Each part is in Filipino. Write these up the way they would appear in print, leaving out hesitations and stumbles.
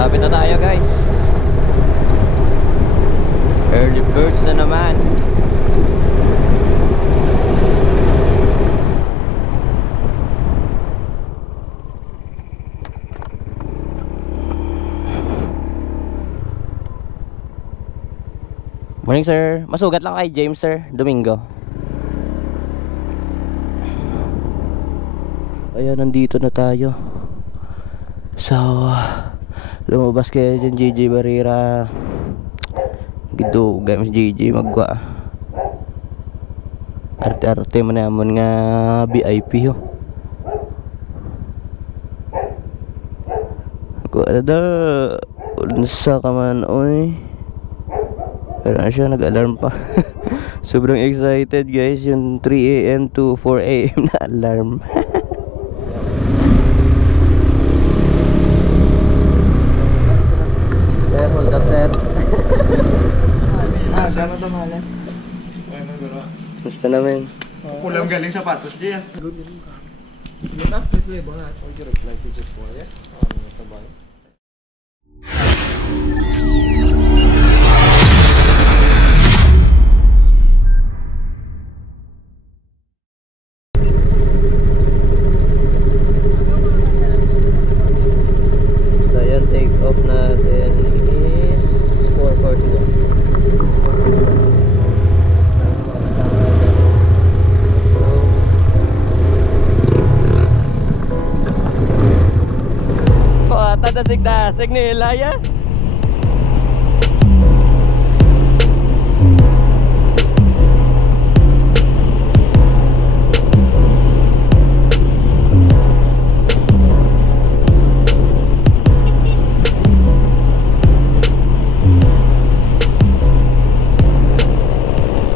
Malapit na tayo guys. Early birds na naman. Morning sir, masugat lang kay James sir, Domingo. Ayan, nandito na tayo. So, lumabas kayo dyan JJ Barrera. Gitu, games JJ magwa. Arte-arte mo naman nga VIP yo. Ako ada, unsa ka man oy. Pero siya nag-alarm pa. Sobrang excited guys, yung 3 AM to 4 AM na alarm. Sir, hold up sir. Sama to malam. Gusto namin. Pulang galing sapatos dia. So yan, take off natin is 4:41. Tasig-tasig ni Elaya.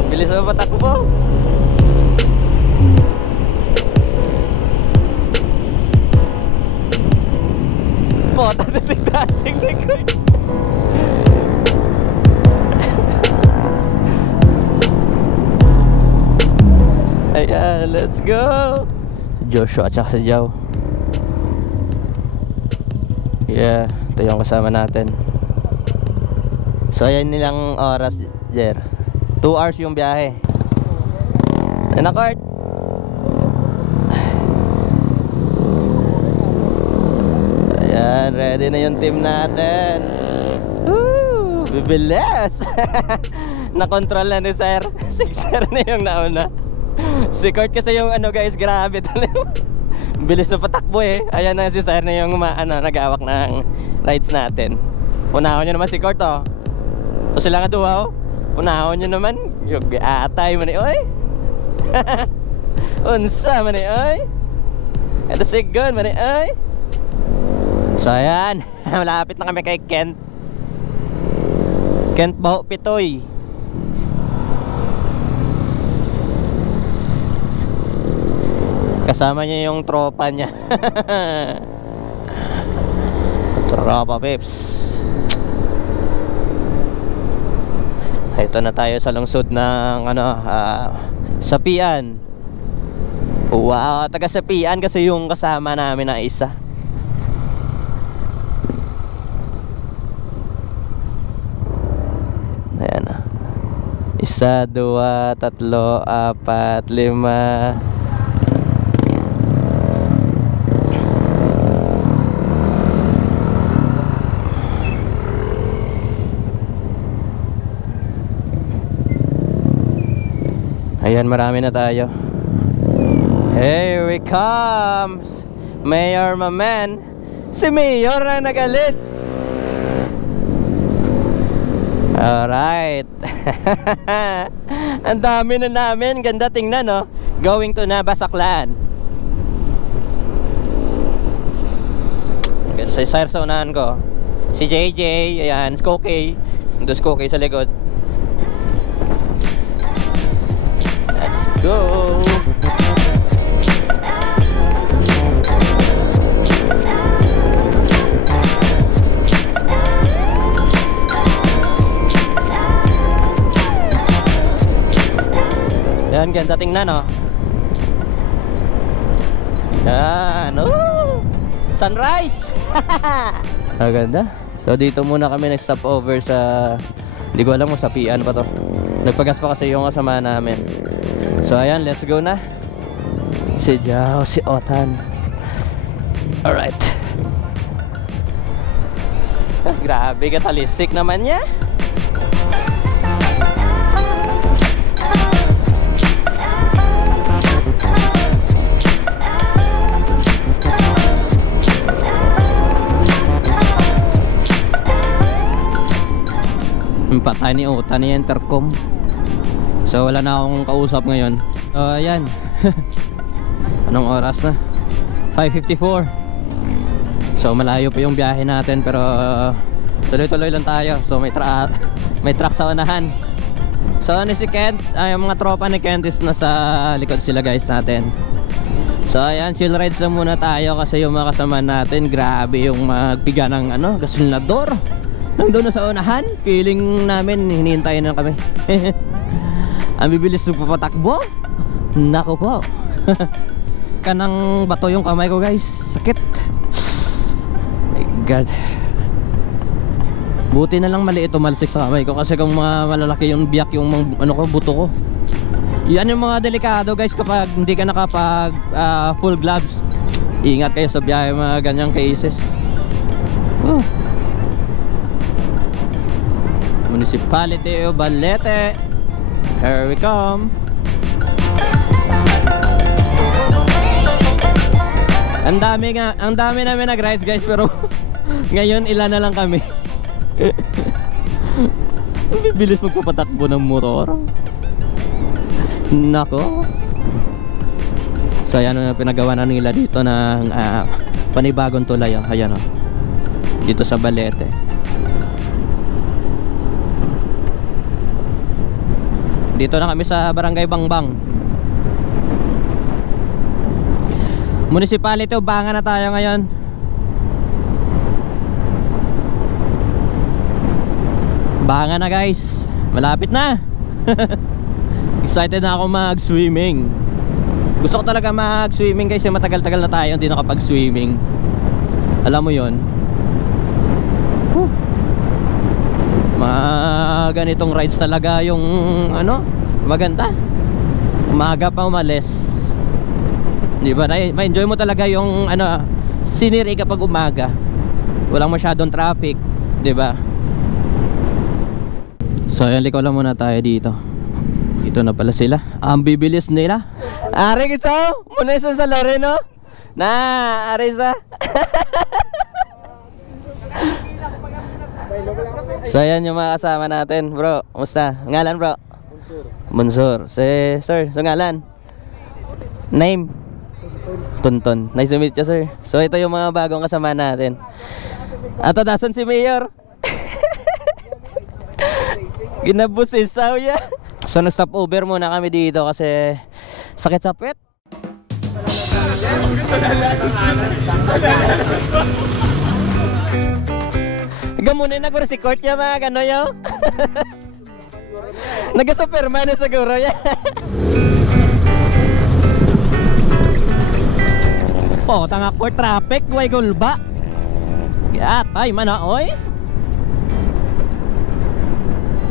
Bilis mo patakbo. Bota tasig-tasig na ko. Ayan, let's go. Joshua at saka si Jow. Yeah, ito yung kasama natin. So ayan nilang oras, Jer. 2 hours yung biyahe. Nakart. Ayan, ready na yung team natin. Woo! Bibilis. Nakontrol na ni Sir. 6-0 na yung nauna. Si Kurt kasi yung ano guys, grabe talaga. Bilis na patakbo eh. Ayan na si Sir na yung nag-awak ng rides natin. Unahon nyo naman si Kurt oh. O sila nga duwa oh. Unahon nyo naman. Yung atay man eh oy. Unsa man eh oy. Ito sigon man eh oy. So ayan, malapit na kami kay Kent Baho Pitoy. Kasama niya yung tropa niya. Tropa peps. Ito na tayo sa lungsod ng Sapian. Wow, taga Sapian kasi yung kasama namin na isa. Ayan na. 1, 2, 3, 4, 5. Ayan, marami na tayo. Here we comes Mayor Maman. Si Mayor na nagalit. Alright. Ang dami na namin. Ganda tingnan no. Going to Nabasaklan. Si Sir sa unahan ko. Si JJ. Ayan, Skokie. Ando Skokie sa likod. Let's go. Yan, ganda tingnan oh. Yan, oh, sunrise. Ang ganda. So dito muna kami nag-stop over sa, hindi ko alam kung sa Pian pa to. Nagpagas pa kasi yung kasama namin. So ayan, let's go na. Si Jao, si Otan. Alright. Grabe, katalisik naman niya. Patay ni Otan ni intercom. So wala na akong kausap ngayon. So ayan. Anong oras na? 5:54. So malayo pa yung biyahe natin, pero tuloy-tuloy lang tayo. So may truck sa unahan. So ano si Kent, yung mga tropa ni Kent is nasa likod sila guys natin. So ayan, chill rides lang muna tayo kasi yung mga kasama natin, grabe yung magpiga ng gasolinador. Nandun na sa unahan, feeling namin hinihintayin na kami. Ang bibilis papatakbo. Nako po. Kanang bato yung kamay ko guys, sakit. My God. Buti na lang maliit tumalsik sa kamay ko, kasi kung malalaki yung biyak yung buto ko. Yan yung mga delikado guys kapag hindi ka nakapag full gloves. Ingat kayo sa biyahe, mga ganyang cases. Municipality of Balete, here we come. Ang dami namin nag-rides guys, pero ngayon ilan na lang kami. Bibilis magpapatakbo ng motor. Nako. So ayan ang pinagawa na nila dito ng panibagong tulay. Ayan dito sa Balete. Dito na kami sa Barangay Bangbang. Municipality of Bangan na tayo ngayon. Bangan na guys. Malapit na. Excited na ako mag-swimming. Gusto ko talaga mag-swimming guys, matagal-tagal na tayo hindi nakapag-swimming. Alam mo yon. Mga ganitong rides talaga yung maganda. Umaga pa umalis, di ba? Ma-enjoy mo talaga yung scenery kapag umaga. Walang masyadong traffic, di ba? So ayan, liko lang muna tayo dito. Dito na pala sila. Ang bibilis nila. Ari kitso, muna isa sa Loreno. Na, Arisa. So ayan yung mga kasama natin, bro. Kumusta? Ngalan bro? Munsur. Si sir, so ngalan? Name? Tonton. Nice to meet you sir. So ito yung mga bagong kasama natin. Ato dasan si Mayor. Ginabusisaw ya. So na-stop over muna kami dito kasi sakit sa pet. Gamunin na guro si court ya mga kano yo. Nag-superman na siguro ya. Oh, tanga court traffic, way gulba. Yatay mana oy.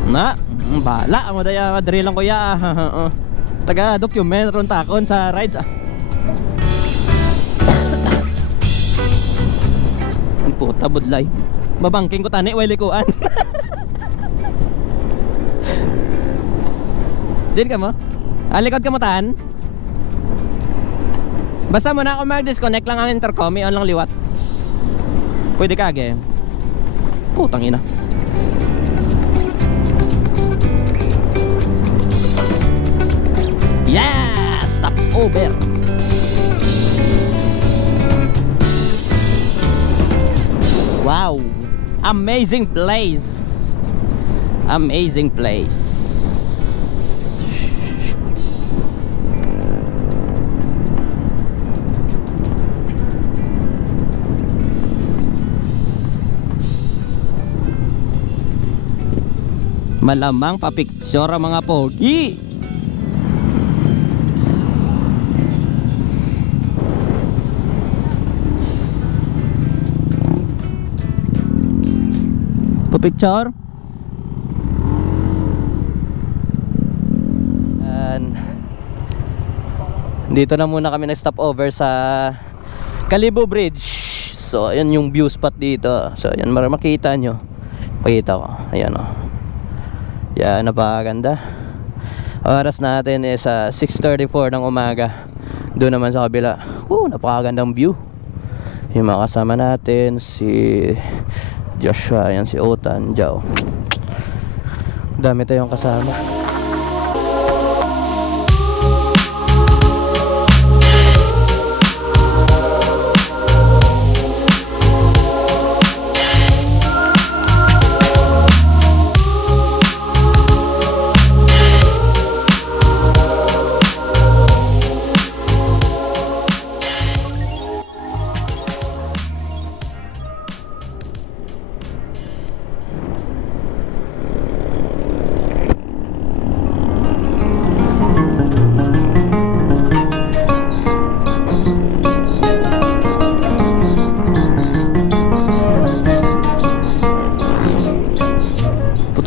Na, bala mo daya madri lang ko ya. Taga document ron takon sa rides Ang puta budlay. Mabangking ko tani way likuan. Din ka mo? Alikod ka mo tan? Basta mo na ako mag-disconnect lang ang intercom, i-on lang liwat. Pwede ka age. Putang ina. Yeah! Stop over. Wow! Amazing place. Amazing place. Malamang papicture ang mga pogi. Picture. And dito na muna kami nag-stop over sa Kalibo Bridge. So ayan yung view spot dito. So ayan, makita nyo. Pakita ko. Ayan o. Yan, napakaganda. Oras natin is 6:34 ng umaga. Doon naman sa kabila, napakagandang view. Yung mga kasama natin, si Joshua, yan si Otan, Jao. Dami tayong kasama.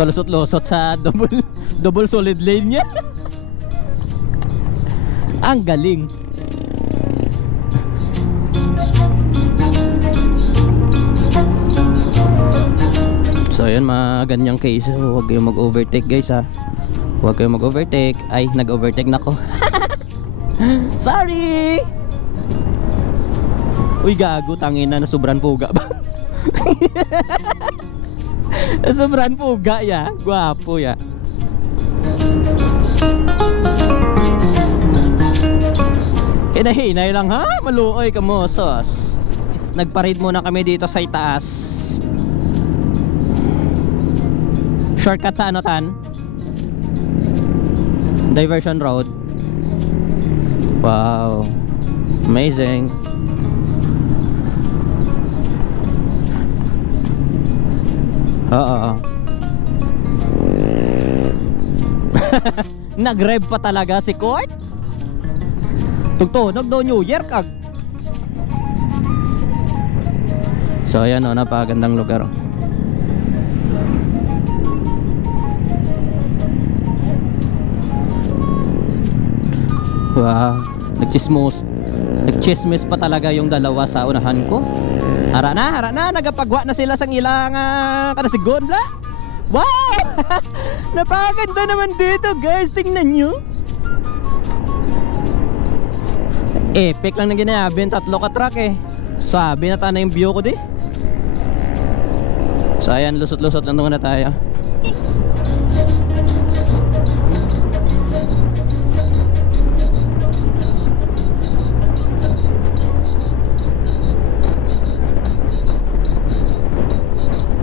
Lusot-lusot sa double solid lane niya. Ang galing. So yun, mga ganyang case, huwag kayong mag-overtake guys ha. Huwag kayong mag-overtake. Ay, nag-overtake na ko. Sorry. Uy, gago, tangina na sobrang puga ba? Sobrang puga ya, guwapo ya. Hinahinay lang ha, maluoy kamosos. Nagparade muna kami dito sa itaas. Shortcut sa ano tan? Diversion road. Wow, amazing. Oo. Nag-rev pa talaga si Court. Tugtunog daw New Year kag. So ayan o, napakagandang lugar. Wow, nagchismis pa talaga yung dalawa sa unahan ko. Hara na, nagapagwa na sila sang ilang kadasigon bla. Wow! Napakaganda naman dito guys, tingnan nyo. Epic lang na ginayabin, 3 ka truck eh. Sabi na na yung view ko di. So ayan, lusot-lusot lang muna tayo.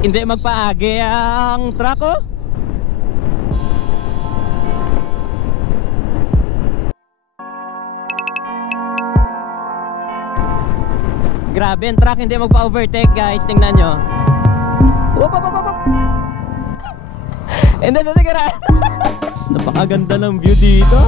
Hindi magpaagi ang truck oh. Grabe ang truck, hindi magpa-overtake guys, tingnan nyo. Wop. Hindi sa sigara. Napakaganda ng view dito.